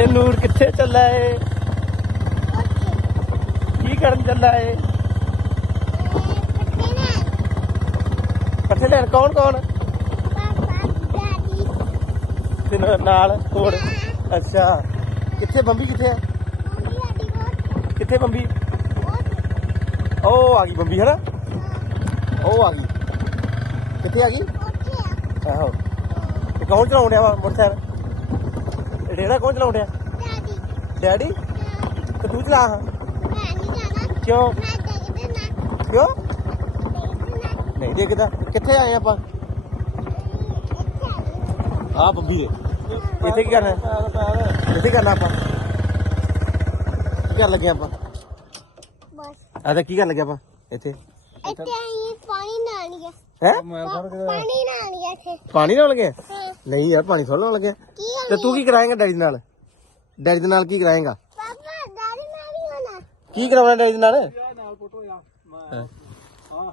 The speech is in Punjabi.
ਇਹ ਨੂਰ ਕਿੱਥੇ ਚੱਲਾ ਏ? ਕੀ ਕਰਨ ਚੱਲਾ ਏ? ਪੱਠੇ ਲੈਣ ਕੌਣ ਕੌਣ? ਤੇ ਨਾਲ- ਹੋਰ ਅੱਛਾ। ਕਿੱਥੇ ਬੰਬੀ ਕਿੱਥੇ ਆ? ਕਿੱਥੇ ਬੰਬੀ? ਉਹ ਆ ਗਈ ਬੰਬੀ ਹਨਾ? ਉਹ ਆ ਗਈ। ਕਿੱਥੇ ਆ ਗਈ? ਆਹੋ। ਤੇ ਕੌਣ ਚਲਾਉਣ ਡਿਆ ਵਾ ਮੋਟਰਸਾਈਕਲ? ਰੇੜਾ ਕੌਣ ਚਲਾਉਣ ਡਿਆ? ਡੈਡੀ। ਤੇ ਤੂੰ ਚਲਾ ਹਾਂ। ਕਿਉਂ? ਕਿਉਂ? ਨਹੀਂ ਦੇਖਦਾ। ਕਿੱਥੇ ਆਏ ਆਪਾਂ? ਆ ਬੰਬੀ ਹੈ। ਇੱਥੇ ਕੀ ਕਰਨਾ? ਹੈ? ਇੱਥੇ ਕਰਨਾ ਆਪਾਂ? ਕੀ ਕਰਨ ਲੱਗੇ ਆਪਾਂ? ਆ ਤਾਂ ਕੀ ਕਰਨ ਲੱਗੇ ਆਪਾਂ? ਇੱਥੇ। ਪਾਣੀ ਨਾ ਹੈ? ਪਾਣੀ ਨਾ ਲਿਆ ਥੇ ਪਾਣੀ ਨਾਲ ਲੱਗੇ ਹਾਂ। ਨਹੀਂ ਯਾਰ ਪਾਣੀ ਥੋੜਾ ਨਾਲ ਲੱਗੇ ਕੀ ਤੇ ਤੂੰ ਕੀ ਕਰਾਏਂਗਾ ਡੈਡੀ ਦੇ ਨਾਲ? ਡੈਡੀ ਦੇ ਨਾਲ ਕੀ ਕਰਾਏਂਗਾ? ਪਾਪਾ ਦਾਦੀ ਨਾਲ ਹੀ ਹੋਣਾ। ਕੀ ਕਰਾਉਣਾ ਡੈਡੀ ਦੇ ਨਾਲ? ਨਾਲ ਫੋਟੋ ਆ। ਹਾਂ।